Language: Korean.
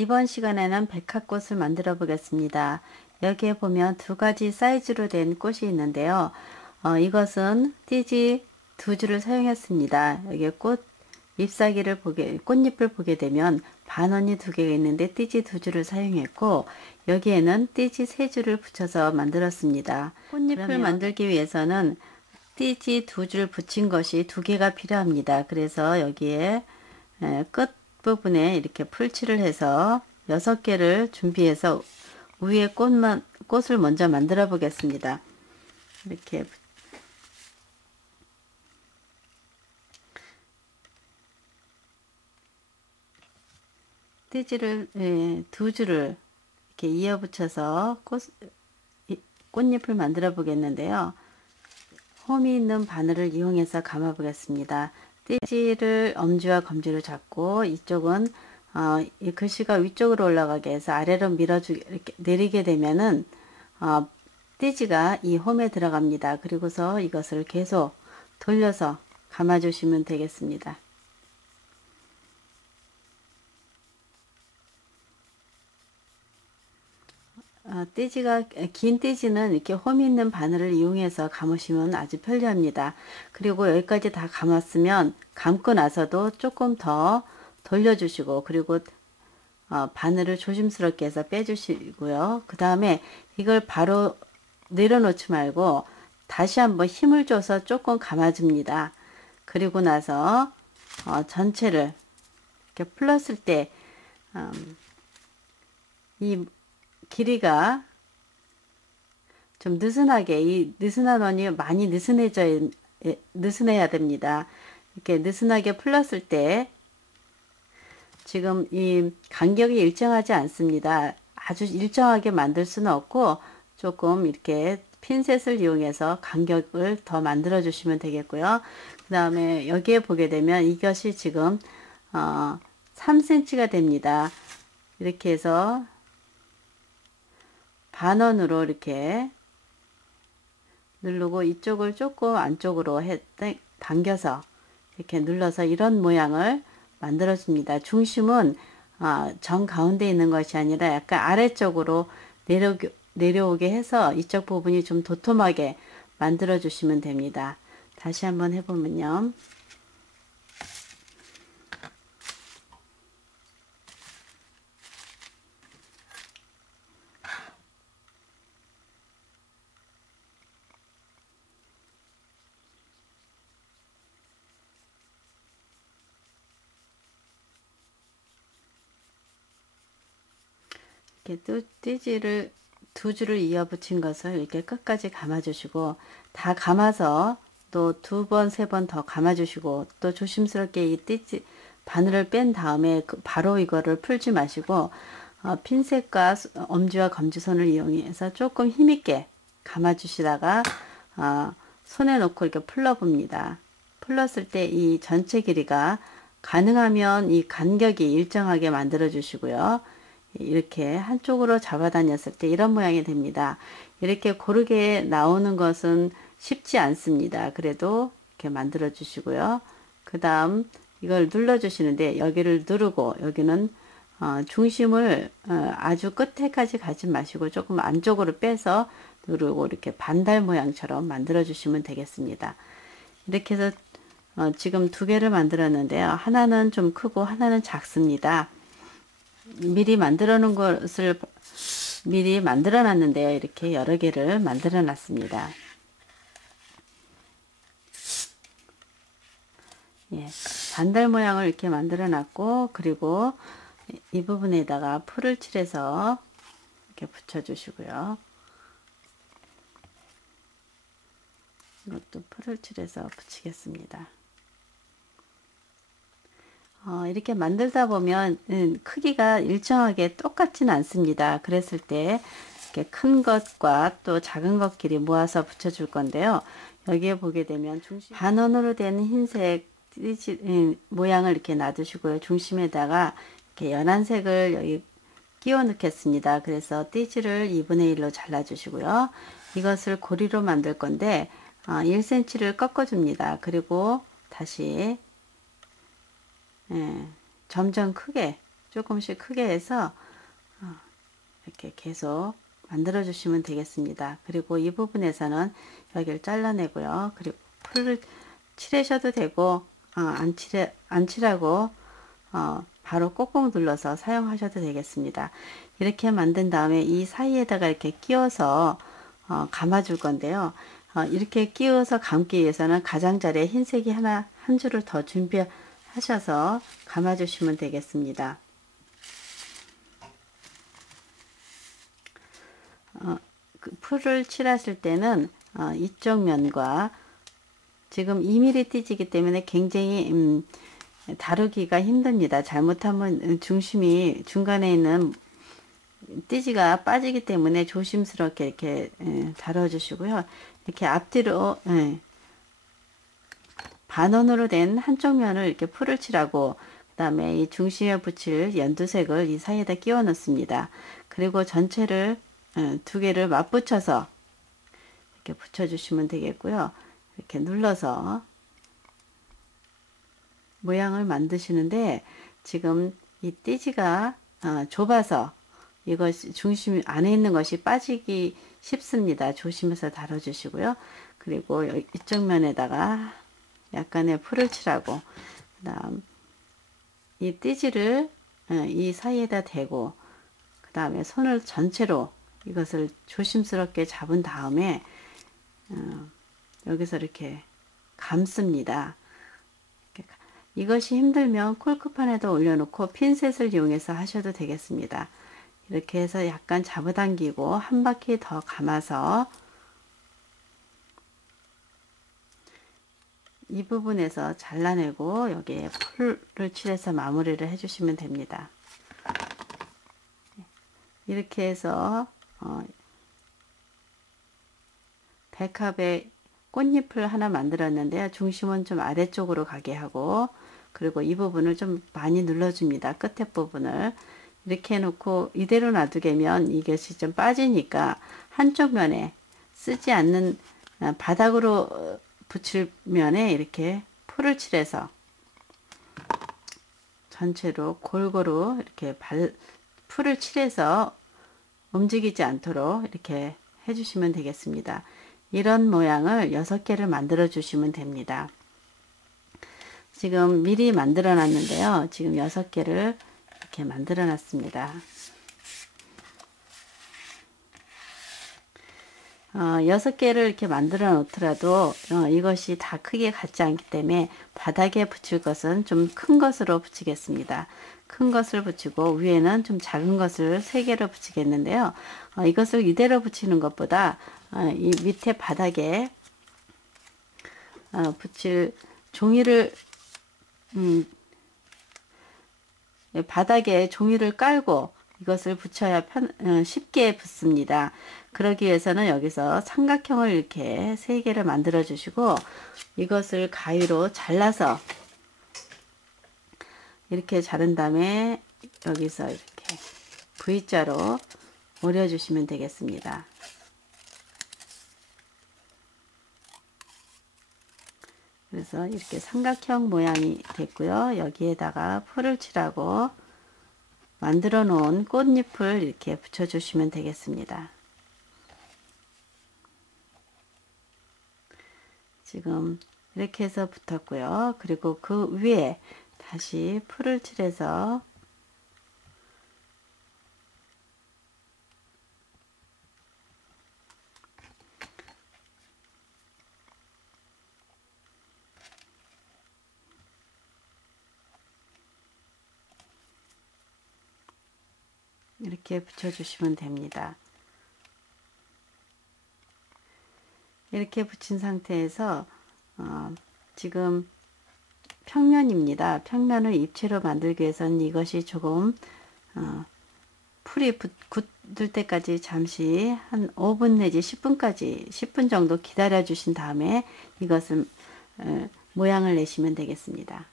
이번 시간에는 백합꽃을 만들어 보겠습니다. 여기에 보면 두 가지 사이즈로 된 꽃이 있는데요. 이것은 띠지 두 줄을 사용했습니다. 여기에 꽃잎을 보게 되면 반원이 두 개가 있는데 띠지 두 줄을 사용했고, 여기에는 띠지 세 줄을 붙여서 만들었습니다. 꽃잎을 만들기 위해서는 띠지 두 줄 붙인 것이 두 개가 필요합니다. 그래서 여기에 끝 부분에 이렇게 풀칠을 해서 6개를 준비해서 위에 꽃을 먼저 만들어 보겠습니다. 이렇게 띠지를 두 줄을 이렇게 이어 붙여서 꽃잎을 만들어 보겠는데요. 홈이 있는 바늘을 이용해서 감아 보겠습니다. 띠지를 엄지와 검지로 잡고, 이쪽은 이 글씨가 위쪽으로 올라가게 해서 아래로 이렇게 내리게 되면은 띠지가 이 홈에 들어갑니다. 그리고서 이것을 계속 돌려서 감아 주시면 되겠습니다. 긴 띠지는 이렇게 홈이 있는 바늘을 이용해서 감으시면 아주 편리합니다. 그리고 여기까지 다 감았으면 감고 나서도 조금 더 돌려주시고, 그리고 바늘을 조심스럽게 해서 빼주시고요. 그 다음에 이걸 바로 내려놓지 말고 다시 한번 힘을 줘서 조금 감아줍니다. 그리고 나서 전체를 이렇게 풀었을 때 이 길이가 좀 느슨하게, 이 느슨한 원이 많이 느슨해야 됩니다. 이렇게 느슨하게 풀었을 때 지금 이 간격이 일정하지 않습니다. 아주 일정하게 만들 수는 없고, 조금 이렇게 핀셋을 이용해서 간격을 더 만들어 주시면 되겠고요. 그 다음에 여기에 보게 되면 이것이 지금 3cm가 됩니다. 이렇게 해서 반원으로 이렇게 누르고, 이쪽을 조금 안쪽으로 당겨서 이렇게 눌러서 이런 모양을 만들어 줍니다. 중심은 정 가운데 있는 것이 아니라 약간 아래쪽으로 내려오게 해서 이쪽 부분이 좀 도톰하게 만들어 주시면 됩니다. 다시 한번 해보면요. 이렇게 띠지를 두 줄을 이어 붙인 것을 이렇게 끝까지 감아 주시고, 다 감아서 또 두 번, 세 번 더 감아 주시고, 또 조심스럽게 이 띠지 바늘을 뺀 다음에 바로 이거를 풀지 마시고 핀셋과 엄지와 검지손을 이용해서 조금 힘있게 감아 주시다가 손에 놓고 이렇게 풀러 봅니다. 풀렀을 때 이 전체 길이가 가능하면 이 간격이 일정하게 만들어 주시고요. 이렇게 한쪽으로 잡아다녔을 때 이런 모양이 됩니다. 이렇게 고르게 나오는 것은 쉽지 않습니다. 그래도 이렇게 만들어 주시고요. 그 다음 이걸 눌러 주시는데, 여기를 누르고 여기는 중심을 아주 끝에까지 가지 마시고 조금 안쪽으로 빼서 누르고 이렇게 반달 모양처럼 만들어 주시면 되겠습니다. 이렇게 해서 지금 두 개를 만들었는데요. 하나는 좀 크고 하나는 작습니다. 미리 만들어 놓은 것을 미리 만들어 놨는데요. 이렇게 여러 개를 만들어 놨습니다. 예, 반달 모양을 이렇게 만들어 놨고, 그리고 이 부분에다가 풀을 칠해서 이렇게 붙여 주시고요. 이것도 풀을 칠해서 붙이겠습니다. 이렇게 만들다 보면 크기가 일정하게 똑같지는 않습니다. 그랬을 때 이렇게 큰 것과 또 작은 것끼리 모아서 붙여줄 건데요. 여기에 보게 되면 반원으로 된 흰색 모양을 이렇게 놔두시고요. 중심에다가 이렇게 연한 색을 여기 끼워 넣겠습니다. 그래서 띠지를 2분의 1로 잘라 주시고요. 이것을 고리로 만들 건데 1cm를 꺾어 줍니다. 그리고 다시 점점 크게 조금씩 크게 해서 이렇게 계속 만들어 주시면 되겠습니다. 그리고 이 부분에서는 여기를 잘라내고요. 그리고 풀을 칠하셔도 되고 안 칠하고 바로 꼭꼭 눌러서 사용하셔도 되겠습니다. 이렇게 만든 다음에 이 사이에다가 이렇게 끼워서 감아 줄 건데요. 이렇게 끼워서 감기 위해서는 가장자리에 흰색이 한 줄을 더 준비하셔서 감아 주시면 되겠습니다. 그 풀을 칠하실 때는 이쪽 면과 지금 2mm 띠지기 때문에 굉장히 다루기가 힘듭니다. 잘못하면 중심이 중간에 있는 띠지가 빠지기 때문에 조심스럽게 이렇게 다뤄 주시고요. 이렇게 앞뒤로 반원으로 된 한쪽 면을 이렇게 풀을 칠하고 그 다음에 이 중심에 붙일 연두색을 이 사이에다 끼워 넣습니다. 그리고 전체를 두 개를 맞붙여서 이렇게 붙여 주시면 되겠고요. 이렇게 눌러서 모양을 만드시는데 지금 이 띠지가 좁아서 이것이 중심 안에 있는 것이 빠지기 쉽습니다. 조심해서 다뤄 주시고요. 그리고 이쪽 면에다가 약간의 풀을 칠하고 그 다음 이 띠지를 이 사이에다 대고 그 다음에 손을 전체로 이것을 조심스럽게 잡은 다음에 여기서 이렇게 감습니다. 이것이 힘들면 콜크판에도 올려놓고 핀셋을 이용해서 하셔도 되겠습니다. 이렇게 해서 약간 잡아당기고 한 바퀴 더 감아서 이 부분에서 잘라내고 여기에 풀을 칠해서 마무리를 해주시면 됩니다. 이렇게 해서 백합의 꽃잎을 하나 만들었는데요. 중심은 좀 아래쪽으로 가게 하고 그리고 이 부분을 좀 많이 눌러줍니다. 끝에 부분을 이렇게 해놓고 이대로 놔두게면 이것이 좀 빠지니까 한쪽 면에 쓰지 않는 바닥으로 붙일 면에 이렇게 풀을 칠해서 전체로 골고루 이렇게 풀을 칠해서 움직이지 않도록 이렇게 해주시면 되겠습니다. 이런 모양을 6개를 만들어 주시면 됩니다. 지금 미리 만들어 놨는데요. 지금 6개를 이렇게 만들어 놨습니다. 6개를 이렇게 만들어 놓더라도 이것이 다 크게 같지 않기 때문에 바닥에 붙일 것은 좀 큰 것으로 붙이겠습니다. 큰 것을 붙이고 위에는 좀 작은 것을 3개로 붙이겠는데요. 이것을 이대로 붙이는 것보다 이 밑에 바닥에 붙일 종이를 바닥에 종이를 깔고 이것을 붙여야 쉽게 붙습니다. 그러기 위해서는 여기서 삼각형을 이렇게 3개를 만들어 주시고 이것을 가위로 잘라서 이렇게 자른 다음에 여기서 이렇게 V자로 오려 주시면 되겠습니다. 그래서 이렇게 삼각형 모양이 됐고요. 여기에다가 풀을 칠하고 만들어 놓은 꽃잎을 이렇게 붙여 주시면 되겠습니다. 지금 이렇게 해서 붙었고요. 그리고 그 위에 다시 풀을 칠해서 이렇게 붙여주시면 됩니다. 이렇게 붙인 상태에서 지금 평면입니다. 평면을 입체로 만들기 위해서는 이것이 조금 풀이 굳을 때까지 잠시 한 5분 내지 10분 정도 기다려 주신 다음에 이것을 모양을 내시면 되겠습니다.